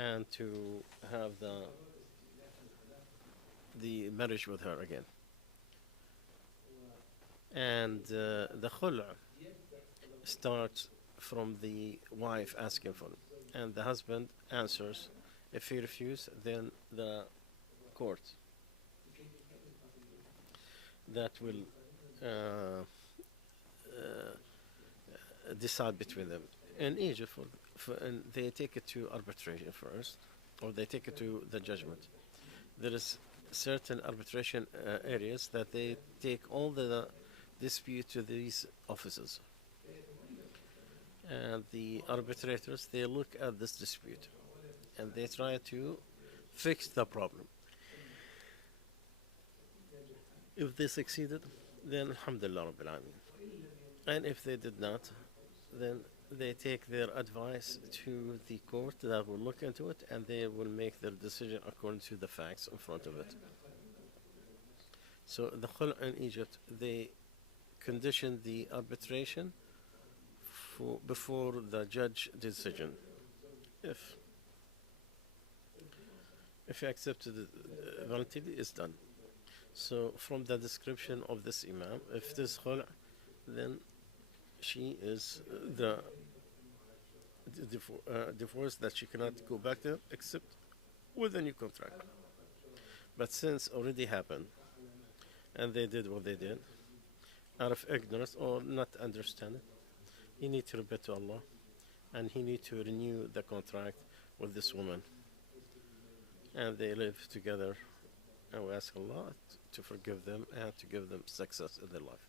and to have the marriage with her again. And the khul' starts from the wife asking for it, and the husband answers. If he refuses, then the court that will uh, decide between them. In Egypt, and they take it to arbitration first, or they take it to the judgment. There is certain arbitration areas that they take all the dispute to these offices, and the arbitrators they look at this dispute and they try to fix the problem. If they succeeded, then Alhamdulillah Rabbil Alameen. And if they did not, then they take their advice to the court that will look into it, and they will make their decision according to the facts in front of it. So the khul' in Egypt, they condition the arbitration before the judge decision. If he accepted it voluntarily, it's done. So from the description of this imam, if this khul', then she is the divorce that she cannot go back to except with a new contract. But since already happened, and they did what they did, out of ignorance or not understanding, he need to repent to Allah, and he need to renew the contract with this woman, and they live together, and we ask Allah to forgive them and to give them success in their life.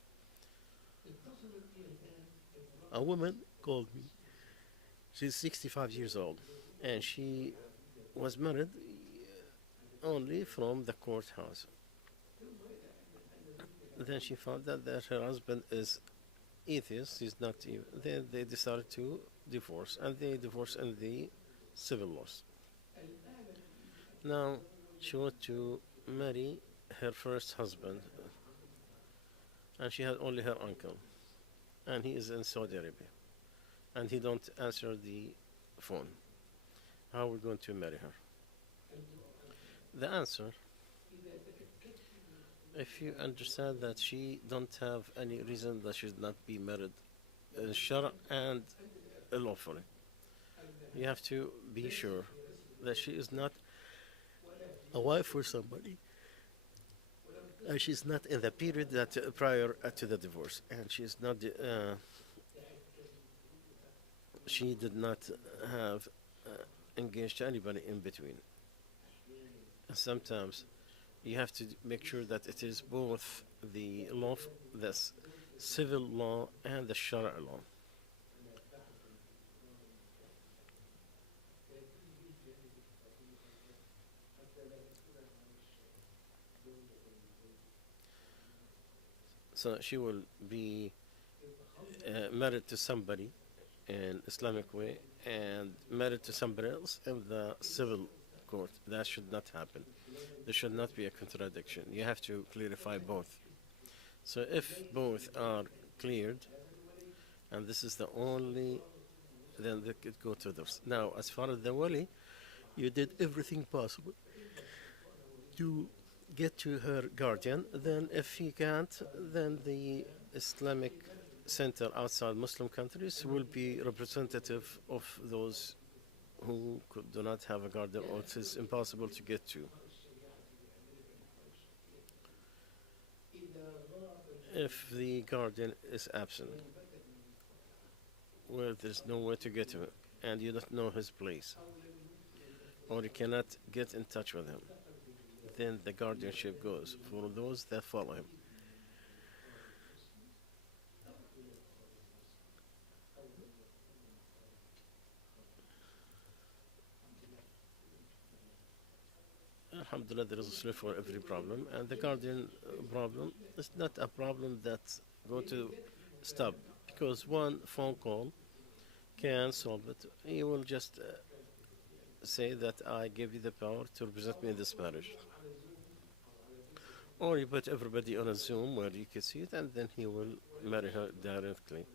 A woman called me. She's 65 years old, and she was married only from the courthouse. Then she found out that her husband is atheist, he's not even. Then they decided to divorce, and they divorced in the civil laws. Now she wanted to marry her first husband, and she had only her uncle, and he is in Saudi Arabia, and he don't answer the phone. How are we going to marry her? The answer, if you understand that she don't have any reason that she should not be married in Shara and lawfully, you have to be sure that she is not a wife for somebody, and she's not in the period that prior to the divorce, and she's not she did not have engaged anybody in between. And sometimes you have to make sure that it is both the law, the civil law, and the Shara law. So she will be married to somebody in Islamic way and married to somebody else in the civil court. That should not happen. There should not be a contradiction. You have to clarify both. So if both are cleared, and this is the only, then they could go to those. Now, as far as the wali, you did everything possible to get to her guardian. Then if he can't, then the Islamic center outside Muslim countries will be representative of those who do not have a guardian, or it is impossible to get to. If the guardian is absent, where there's no way to get to him, and you don't know his place, or you cannot get in touch with him, then the guardianship goes for those that follow him. Alhamdulillah, there is a solution for every problem, and the guardian problem is not a problem that's going to stop, because one phone call can solve it. He will just say that I give you the power to represent me in this marriage. Or you put everybody on a Zoom where you can see it, and then he will marry her directly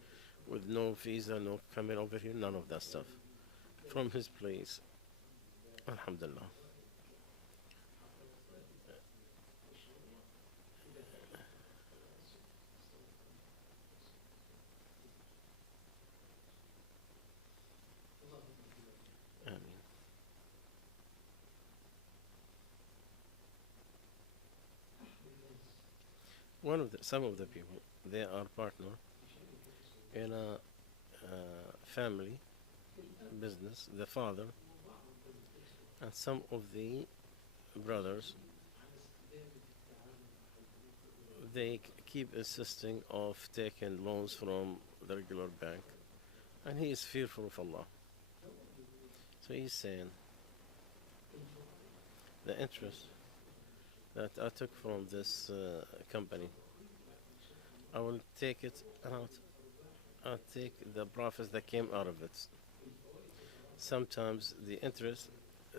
with no visa, no coming over here, none of that stuff. From his place Alhamdulillah. Ameen. Some of the people, they are partner in a family business, the father, and some of the brothers, they keep insisting of taking loans from the regular bank, and he is fearful of Allah. So he's saying the interest that I took from this company, I will take it out. I'll take the profits that came out of it. Sometimes the interest,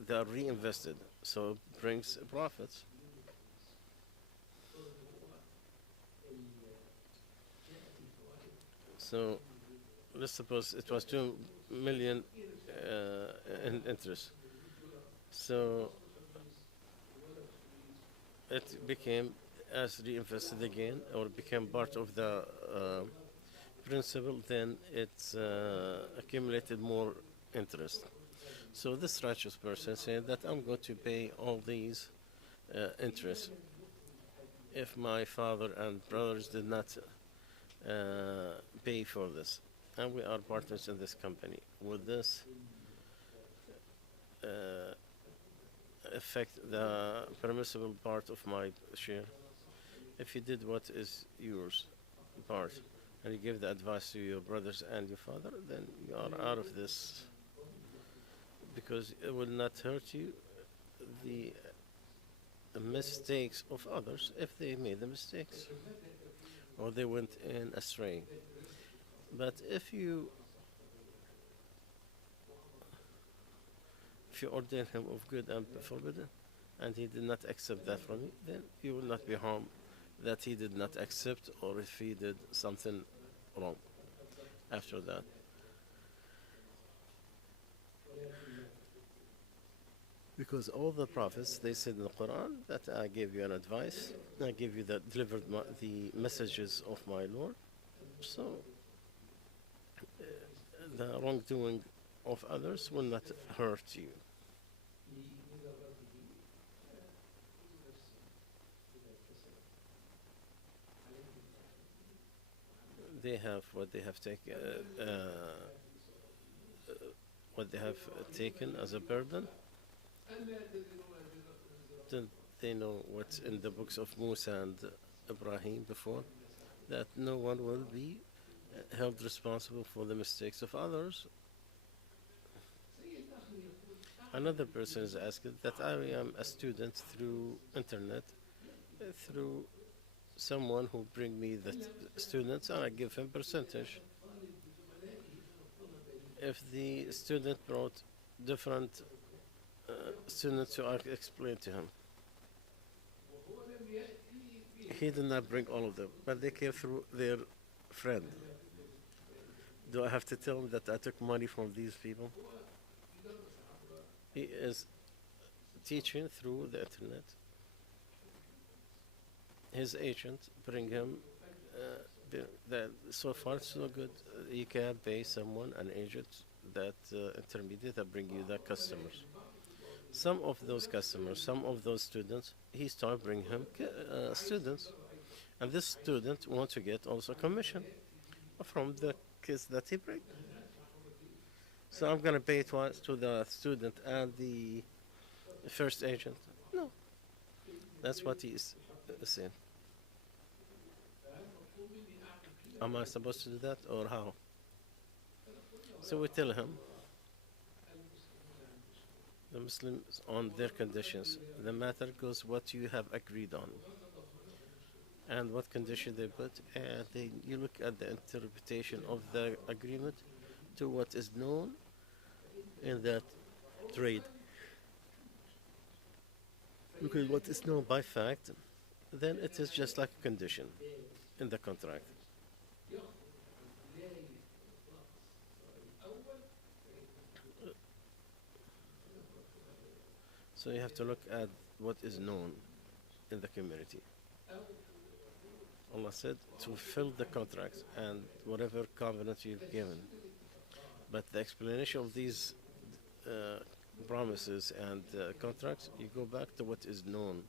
they are reinvested, so it brings profits. So let's suppose it was 2 million in interest. So it became as reinvested again, or became part of the principal. Then it accumulated more interest. So this righteous person said that I'm going to pay all these interest if my father and brothers did not pay for this, and we are partners in this company. Would this uh, affect the permissible part of my share? If you did what is yours part, and you give the advice to your brothers and your father, then you are out of this, because it will not hurt you the mistakes of others if they made the mistakes or they went in astray. But if you ordain him of good and forbidden, and he did not accept that from you, then you will not be harmed that he did not accept, or if he did something wrong after that. Because all the prophets, they said in the Quran that I gave you an advice, I gave you the messages of my Lord. So the wrongdoing of others will not hurt you. They have what they have taken, what they have taken as a burden. Then they know what's in the books of Musa and Ibrahim before, that no one will be held responsible for the mistakes of others. Another person is asking that I am a student through internet, through someone who bring me the students, and I give him percentage. If the student brought different students to explain to him, he did not bring all of them, but they came through their friend. Do I have to tell him that I took money from these people? He is teaching through the internet. His agent bring him. So far, so good. You can pay someone, an agent, that intermediate, that bring you the customers. Some of those customers, some of those students, he started bringing him students, and this student wants to get also commission from the kids that he bring. So I'm gonna pay twice to the student and the first agent. No, that's what he is saying. Am I supposed to do that, or how? So we tell him, the Muslims on their conditions. The matter goes what you have agreed on, and what condition they put, and you look at the interpretation of the agreement to what is known in that trade. Because what is known by fact, then it is just like a condition in the contract. So you have to look at what is known in the community. Allah said to fill the contracts and whatever covenant you've given. But the explanation of these uh, promises and contracts, you go back to what is known.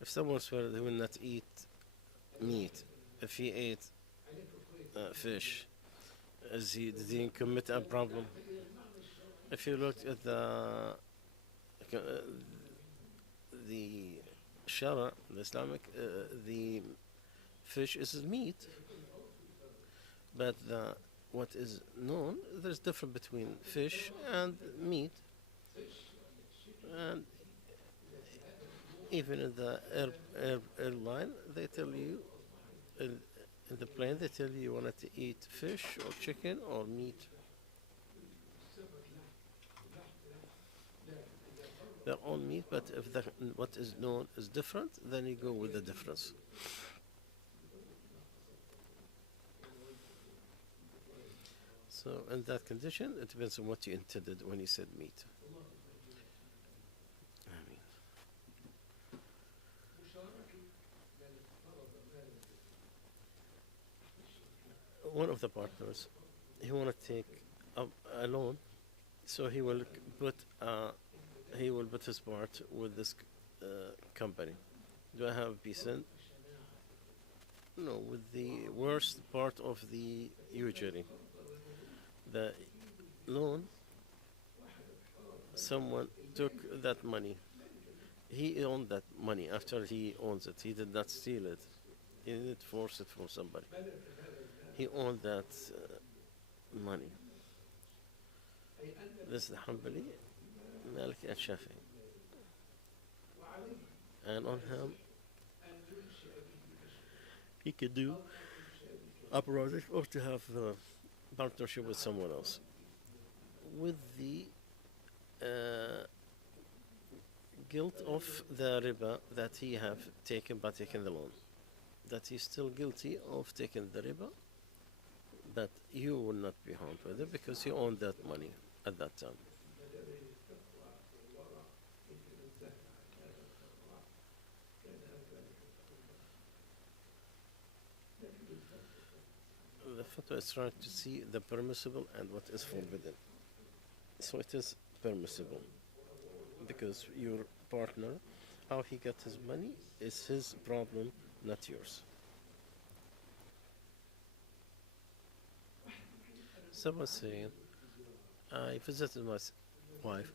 If someone swears he will not eat meat, if he ate fish, did he commit a problem? If you look at uh, the Shara, the Islamic, the fish is meat, but what is known, there's difference between fish and meat, and even in the airline, they tell you, in the plane, they tell you wanted to eat fish or chicken or meat. They're all meat, but if what is known is different, then you go with the difference. So in that condition, it depends on what you intended when you said meat. One of the partners, he want to take a loan, so he will put his part with this company. Do I have percent? No, with the worst part of the usury. The loan, someone took that money. He owned that money after he owns it. He did not steal it. He didn't force it from somebody. He owned that money. This is the Hanbali, Maliki and Shafi'i. And on him, he could do a project or to have a partnership with someone else. With the guilt of the riba that he have taken by taking the loan. That he's still guilty of taking the riba, but you will not be harmed with it because you owned that money at that time. The fatwa is trying to see the permissible and what is forbidden. So it is permissible because your partner, how he got his money is his problem, not yours. Someone saying, I visited my wife.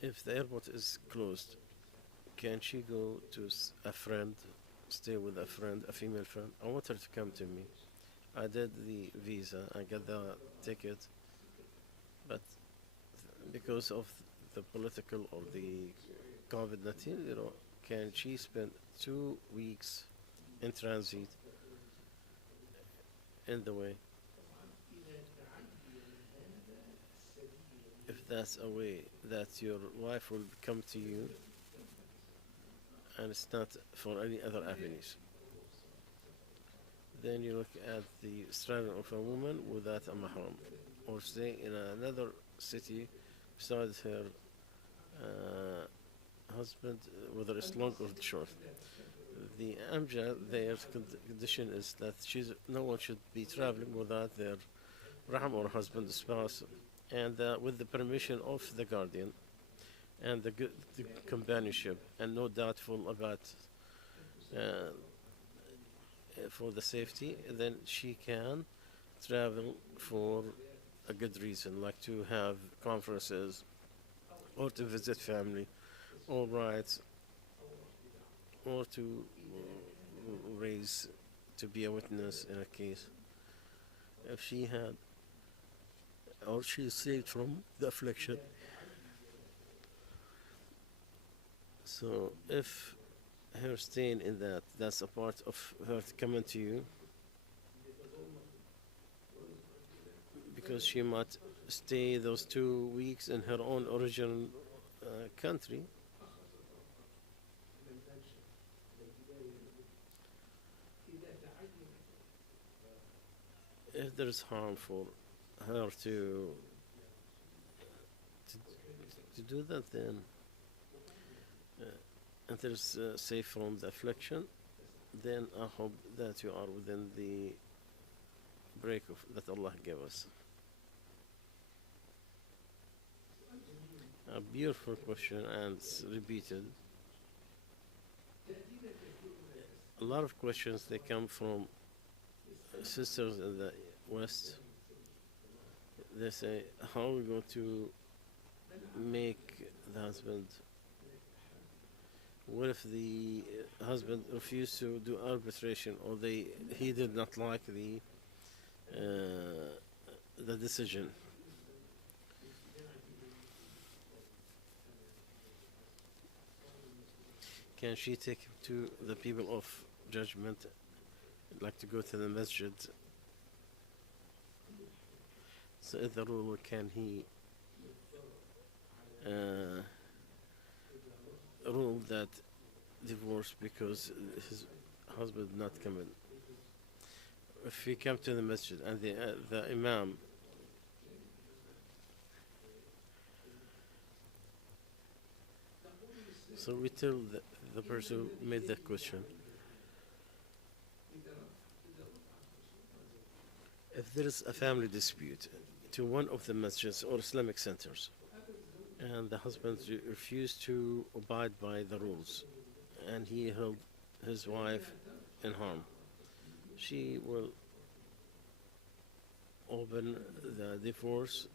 If the airport is closed, can she go to a friend, stay with a friend, a female friend? I want her to come to me. I did the visa, I got the ticket, but because of the political or the COVID-19, can she spend 2 weeks in transit in the way? If that's a way that your wife will come to you and it's not for any other avenues, then you look at the stranding of a woman without a mahram or stay in another city besides her husband, whether it's long or short. The amja, their condition is that no one should be traveling without their rahm or husband, spouse, and with the permission of the guardian and the companionship, and no doubtful about for the safety, then she can travel for a good reason, like to have conferences or to visit family or rights or to raise, to be a witness in a case. If she had, or she is saved from the affliction. So if her staying in that's a part of her coming to you, because she might stay those 2 weeks in her own original country, if there is harm for her to, to do that, then uh, and there's safe from the affliction, then I hope that you are within the break of that Allah gave us. A beautiful question and it's repeated. A lot of questions they come from sisters in the West. They say, how are we going to make the husband? What if the husband refused to do arbitration, or he did not like the decision? Can she take him to the people of judgment, like to go to the masjid? So is the rule, can he rule that divorce because his husband not coming? If he come to the masjid and the imam so we tell the person who made that question, if there is a family dispute to one of the masjids or Islamic centers, and the husband refused to abide by the rules, and he held his wife in harm, she will open the divorce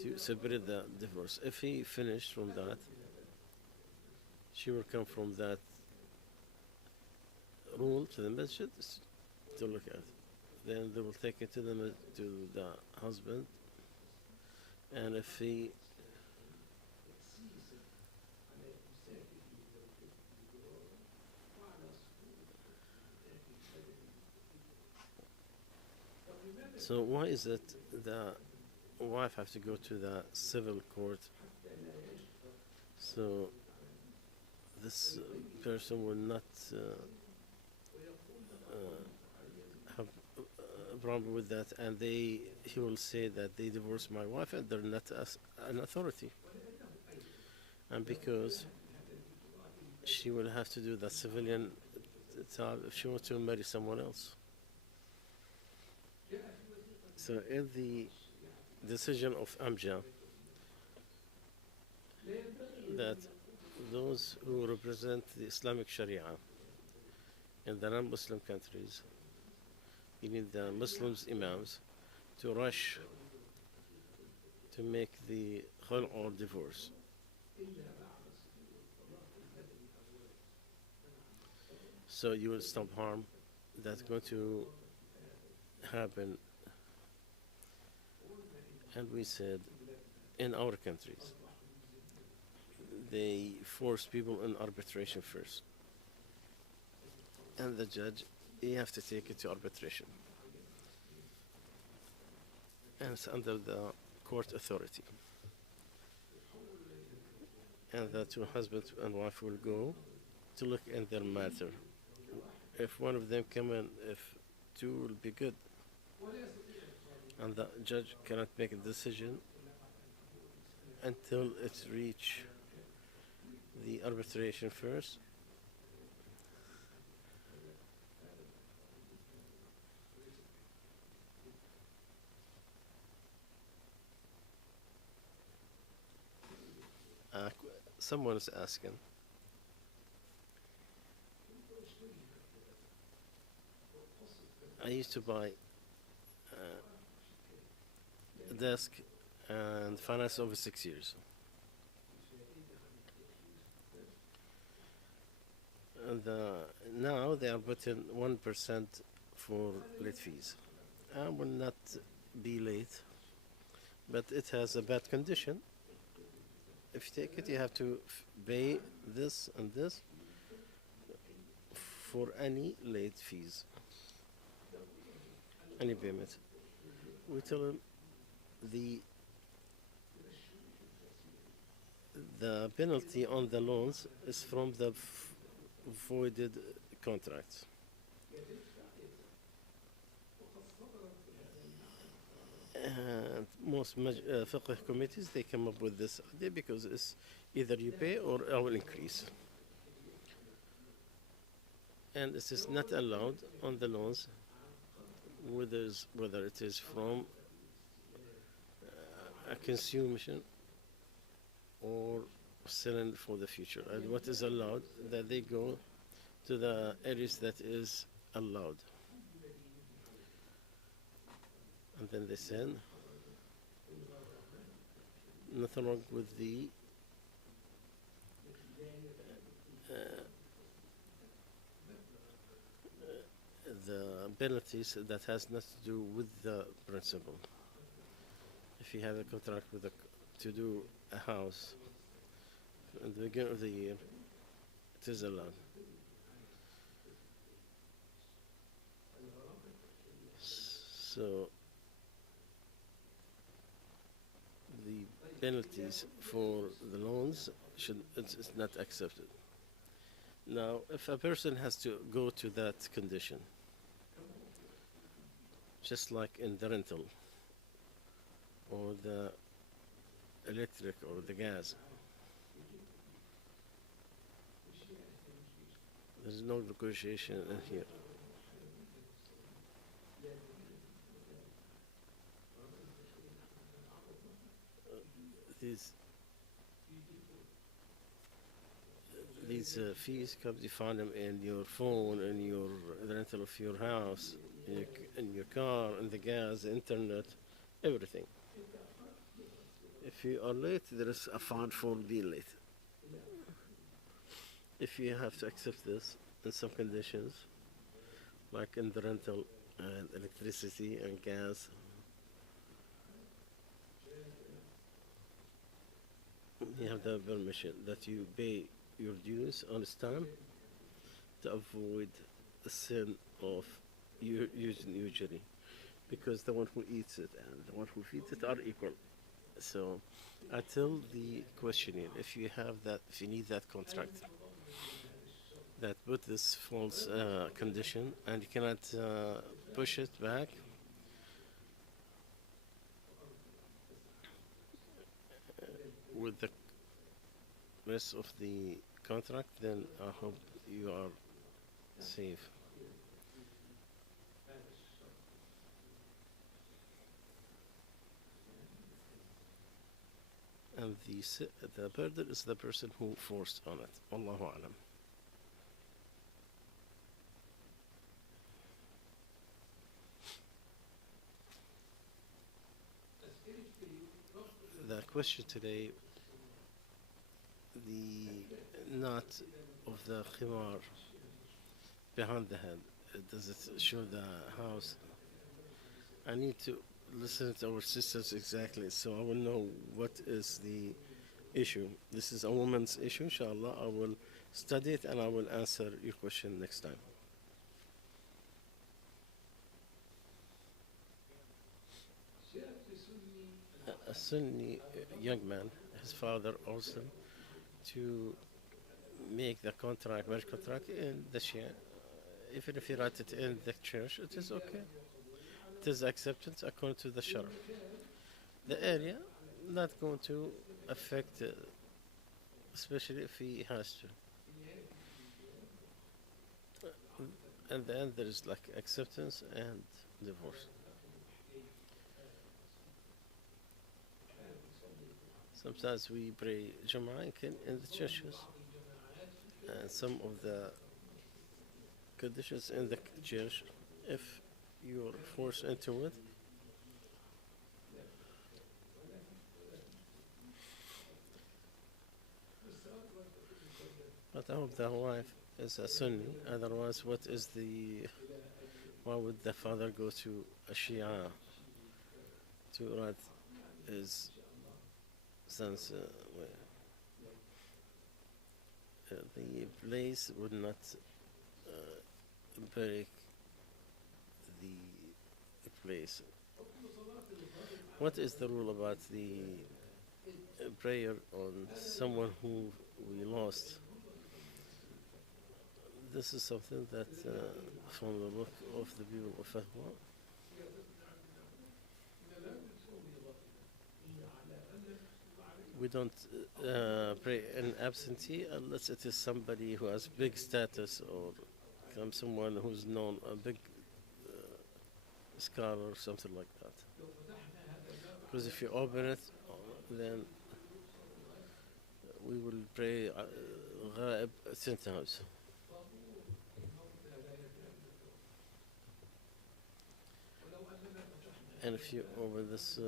to separate the divorce. If he finished from that, she will come from that rule to the masjid to look at. Then they will take it to the husband, and if he so why is it the wife have to go to the civil court? So this person will not have a problem with that, and he will say that they divorced my wife and they're not an authority, and because she will have to do the civilian time if she wants to marry someone else. So in the decision of Amja, that those who represent the Islamic Sharia in the non-Muslim countries, meaning the Muslims imams, to rush to make the khul or divorce. So you will stop harm that's going to happen. And we said, in our countries, they force people in arbitration first. And the judge, he have to take it to arbitration. And it's under the court authority. And the two husbands and wife will go to look in their matter. If one of them come in, if two will be good. And the judge cannot make a decision until it reach the arbitration first. Someone is asking, I used to buy a desk and finance over 6 years. And now they are putting 1% for late fees. I will not be late, but it has a bad condition. If you take it, you have to pay this and this for any late fees, any payment. We tell them the the penalty on the loans is from the voided contracts. And most fiqh committees, they come up with this idea because it's either you pay or I will increase. And this is not allowed on the loans, whether it is from a consumption or selling for the future. And what is allowed, that they go to the areas that is allowed. And then they send. Nothing wrong with the penalties that has nothing to do with the principle. If you have a contract with to do a house at the beginning of the year, it is allowed. So the penalties for the loans it's not accepted. Now, if a person has to go to that condition, just like in the rental or the electric or the gas, there's no negotiation in here. These fees come, you find them in your phone, in the rental of your house, in your car, in the gas, the internet, everything. If you are late, there is a fine for being late. If you have to accept this in some conditions, like in the rental and electricity and gas, you have the permission that you pay your dues on time to avoid the sin of using usury, because the one who eats it and the one who feeds it are equal. So until the questioning, if you need that contract that put this false condition and you cannot push it back, with the rest of the contract, then I hope you are safe. And the burden is the person who forced on it. Allahu Alam. The question today, the knot of the khimar behind the head, does it show the house? I need to listen to our sisters exactly, so I will know what is the issue. This is a woman's issue, inshallah. I will study it and I will answer your question next time. A Sunni young man, his father asked him to make the marriage contract in the Shia. Even if he write it in the church, it is okay. It is acceptance according to the Shara. The area not going to affect, especially if he has to. And then there is like acceptance and divorce. Sometimes we pray Jama'ah in the churches, and some of the conditions in the church, if you're forced into it, but I hope the wife is a Sunni. Otherwise, why would the father go to a Shia to write his son's the place would not break the place. What is the rule about the prayer on someone who we lost. This is something that from the book of the people of Fatawa, we don't pray an absentee unless it is somebody who has big status or someone who's known, a big scholar or something like that. Because if you open it, then we will pray غائب 10 times. And if you open this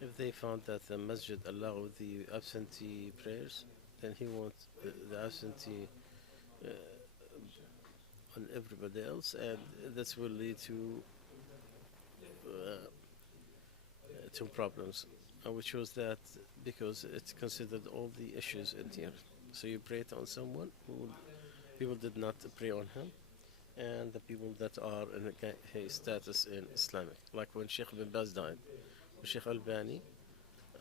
if they found that the masjid allowed the absentee prayers, then he wants the absentee on everybody else, and this will lead to problems. I would choose that because it's considered all the issues in here. So you pray it on someone who people did not pray on him, and the people that are in his status in Islamic. Like when Sheikh bin Baz died, Sheikh Albani,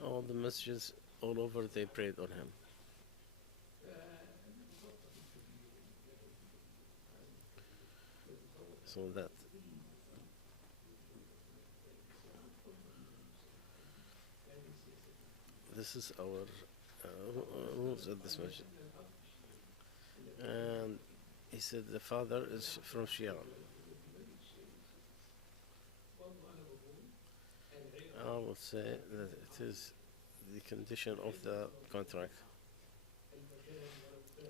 all the masjids all over they prayed on him. So that this is our rules at this masjid. And he said the father is from Shia. I would say that it is the condition of the contract.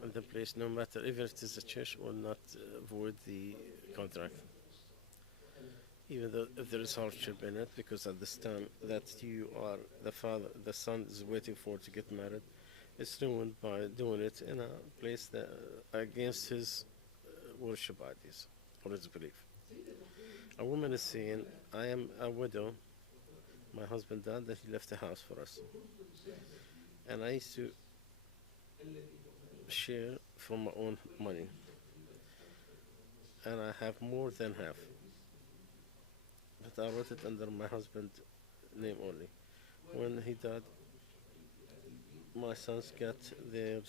And the place, no matter even if it is a church, will not void the contract. Even though if there is hardship in it, because at this time that you are the father, the son is waiting for to get married, it's ruined by doing it in a place that against his worship ideas or his belief. A woman is saying, I am a widow, my husband died, that he left the house for us. And I used to share from my own money. And I have more than half. But I wrote it under my husband's name only. When he died, my sons got their,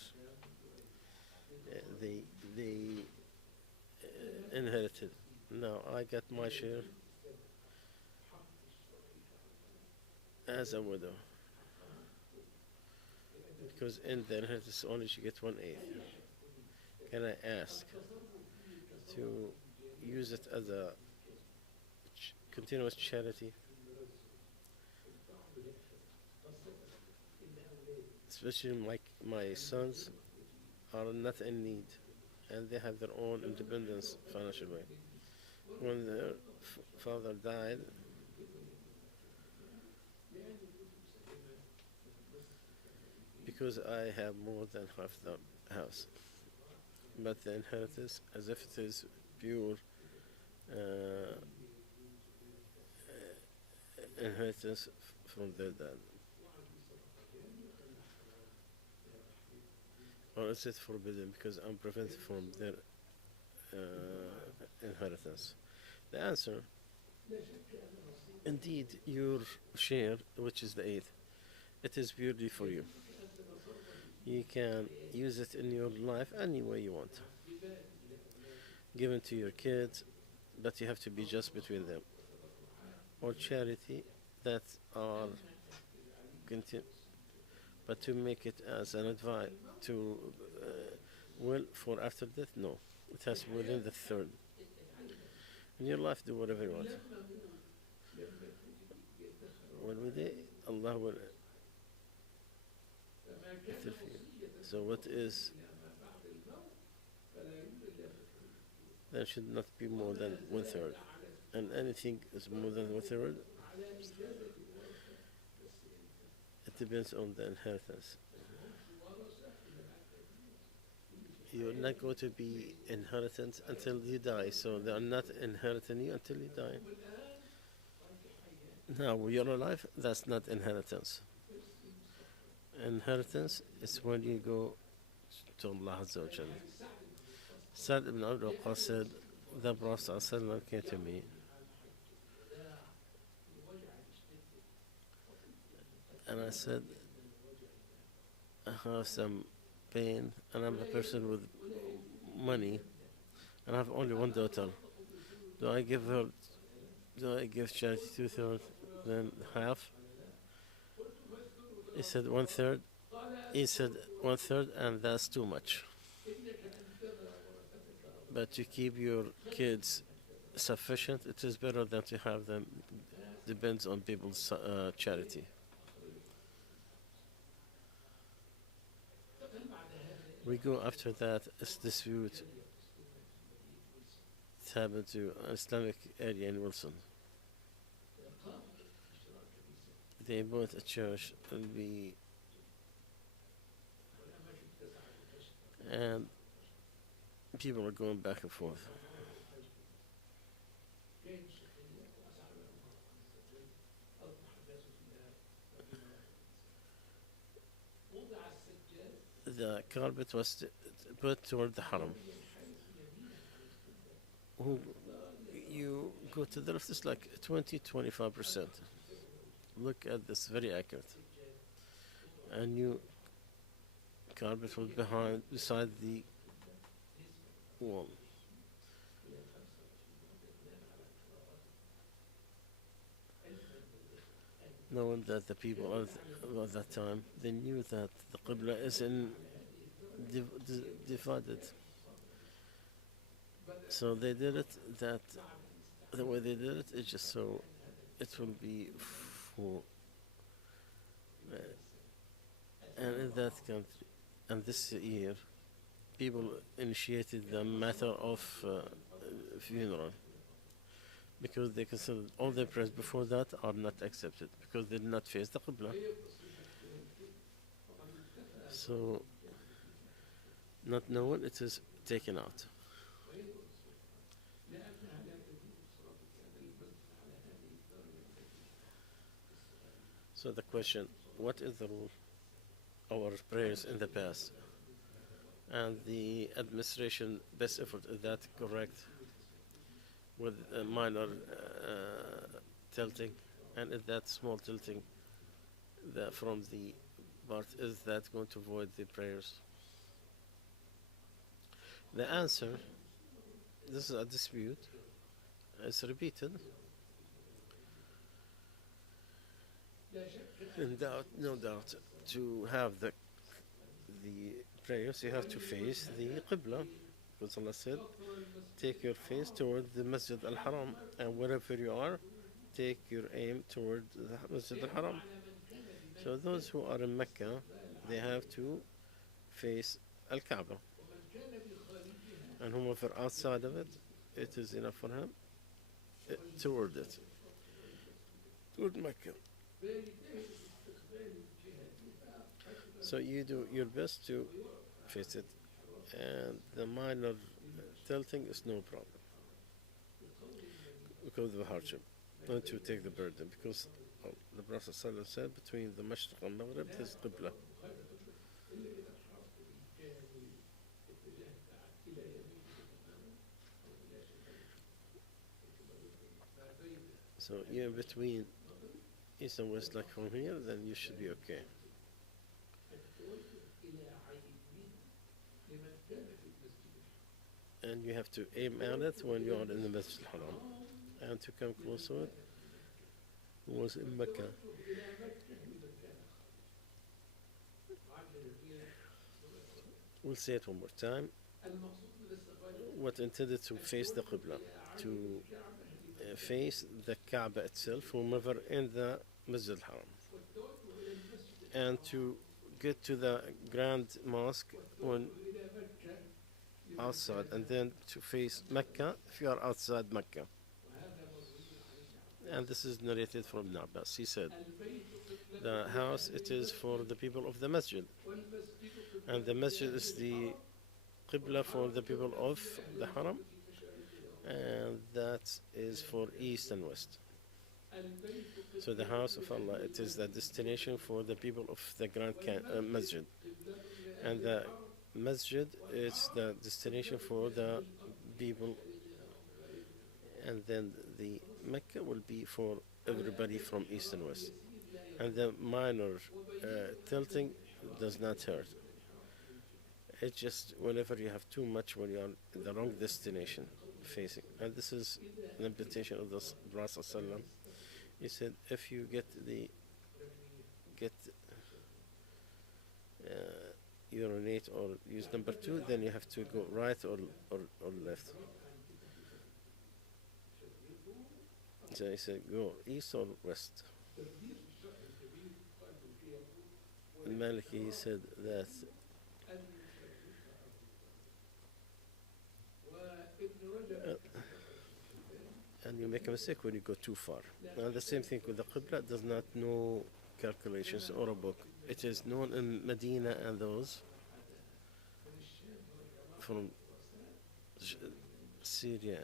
they inherited. Now I got my share as a widow. Because in the inheritance only she gets 1/8. Can I ask to use it as a continuous charity? Especially my sons are not in need and they have their own independence financial way. When their father died, because I have more than half the house, but the inheritance, as if it is pure inheritance from their dad. Or is it forbidden because I'm prevented from their inheritance? The answer, indeed, your share, which is the 8th, it is purely for you. You can use it in your life any way you want. Give it to your kids, but you have to be just between them. Or charity that are but to make it as an advice to will for after death, no. It has to be within the 3rd. In your life, do whatever you want. When we die, Allah will interfere. So what is, there should not be more than 1/3. And anything is more than 1/3, it depends on the inheritance. You're not going to be inheritance until you die, so they are not inheriting you until you die. Now, when you're alive, that's not inheritance. Inheritance is when you go to Allah Azza wa Jalla. Sa'd ibn Abi Waqqas said, the Prophet ﷺ came to me and I said, I have some pain and I'm a person with money and I have only one daughter. Do I give her, do I give charity 2/3, then half? He said 1/3. He said 1/3 and that's too much. But to keep your kids sufficient, it is better than to have them depends on people's charity. We go after that as dispute. It happened to an Islamic area in Wilson. They bought a church and people are going back and forth. The carpet was put toward the haram. Who you go to the left, it's like 20-25%. Look at this, very accurate. A new carpet was beside the wall. Knowing that the people at that time, they knew that the Qibla is divided. So they did it that the way they did it is just so it will be for and in that country and this year people initiated the matter of funeral because they considered all the prayers before that are not accepted because they did not face the Qibla. So not knowing it is taken out. So the question, what is the rule? Our prayers in the past and the administration best effort, is that correct? With a minor tilting, and is that small tilting from the part, is that going to void the prayers? The answer, this is a dispute, it's repeated. In doubt, no doubt, to have the prayers, you have to face the Qibla. Because Allah said, take your face toward the Masjid al-Haram, and wherever you are, take your aim toward the Masjid al-Haram. So those who are in Mecca, they have to face al-Kaaba. And whomever outside of it, it is enough for him toward it, toward Mecca. So you do your best to face it, and the minor tilting is no problem because of the hardship, not to take the burden, because the Prophet ﷺ said between the Mashriq and Maghrib there's Qibla. So you're between east and west, like from here, then you should be okay. And you have to aim at it when you are in the Masjid al-Haram, and to come close to it was in Mecca. We'll say it one more time. What intended to face the Qibla, to face the Kaaba itself, whomever in the Masjid al-Haram, and to get to the Grand Mosque when outside, and then to face Mecca if you are outside Mecca. And this is narrated from Ibn Abbas. He said, the house, it is for the people of the masjid, and the masjid is the Qibla for the people of the Haram, and that is for east and west. So the house of Allah, it is the destination for the people of the Grand Masjid, and the masjid is the destination for the people, and then the Mecca will be for everybody from east and west. And the minor tilting does not hurt. It's just whenever you have too much when you're in the wrong destination facing. And this is an invitation of the Prophet ﷺ. He said, if you get urinate or use number two, then you have to go right or left. So he said, go east or west. Maliki said that and you make a mistake when you go too far. And the same thing with the Qibla does not know calculations or a book. It is known in Medina and those from Syria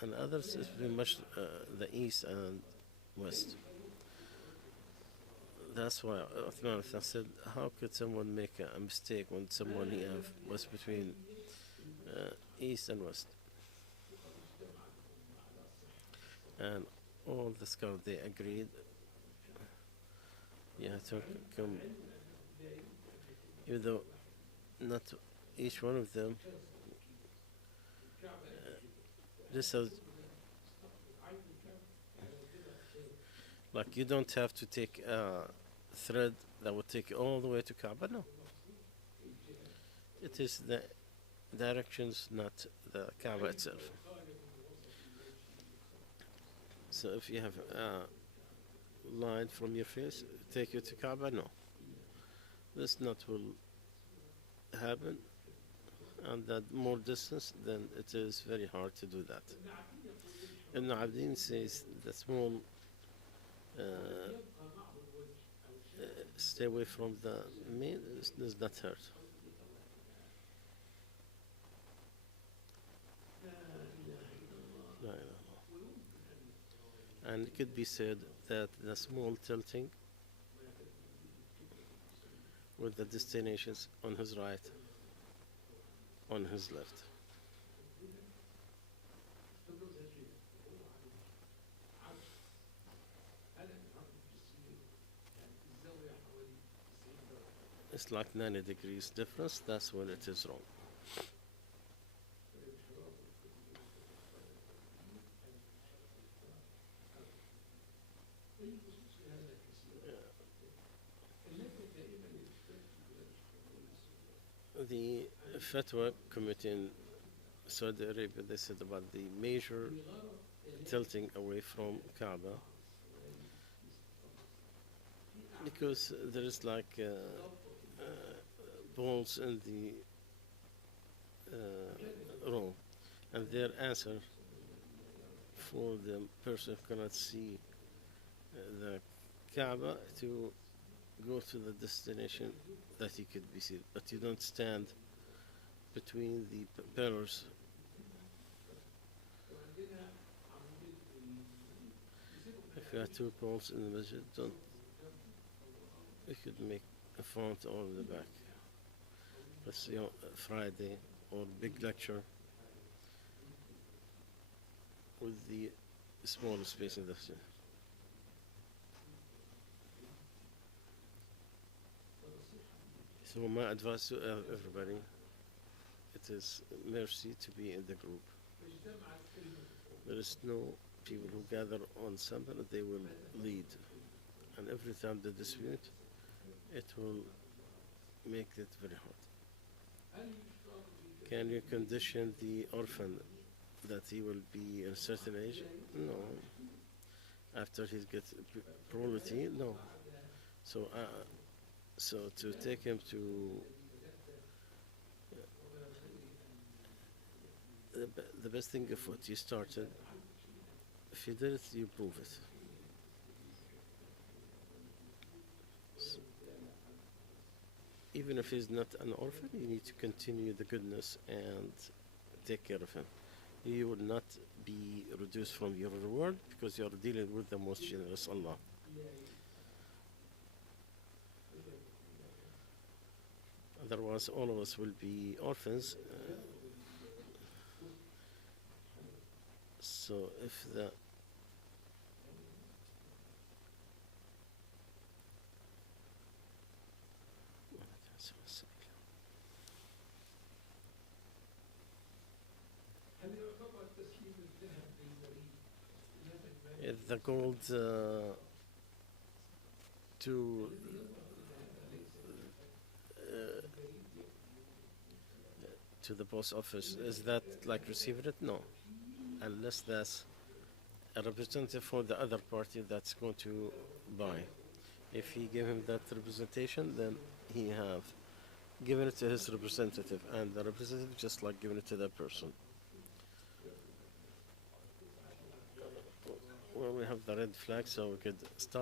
and others, it's very much the east and west. That's why Uthman said, how could someone make a mistake when someone was between east and west? And all the scholars, they agreed you have to come, even though not each one of them, this is like you don't have to take a thread that would take you all the way to Kaaba. No, it is the directions, not the Kaaba itself. So if you have a line from your face take you to Kaaba, no, this not will happen. And that more distance, then it is very hard to do that. Ibn Abdin says the small stay away from the main does not hurt. La ilaha illallah. And it could be said that the small tilting with the destinations on his right, on his left. It's like 90 degrees difference, that's when it is wrong. The Fatwa committee in Saudi Arabia, they said about the major tilting away from Kaaba, because there is like balls in the room, and their answer for the person who cannot see the Kaaba to go to the destination that he could be seen, but you don't stand between the pillars. If you have two poles in the masjid, don't. You could make a font on the back. Let's see, on Friday or big lecture with the small space in the masjid. So my advice to everybody, it is mercy to be in the group. There is no people who gather on something that they will lead. And every time they dispute, it will make it very hard. Can you condition the orphan that he will be in a certain age? No. After he gets puberty, no. So to take him to the best thing of what you started, if you did it, you prove it. So, even if he's not an orphan, you need to continue the goodness and take care of him. You will not be reduced from your reward because you are dealing with the most generous Allah. Otherwise, all of us will be orphans. So if the if the gold to uh, to the post office, is that like receiving it? No, unless that's a representative for the other party that's going to buy. If he gave him that representation, then he have given it to his representative, and the representative just like giving it to that person. Well, we have the red flag, so we could stop.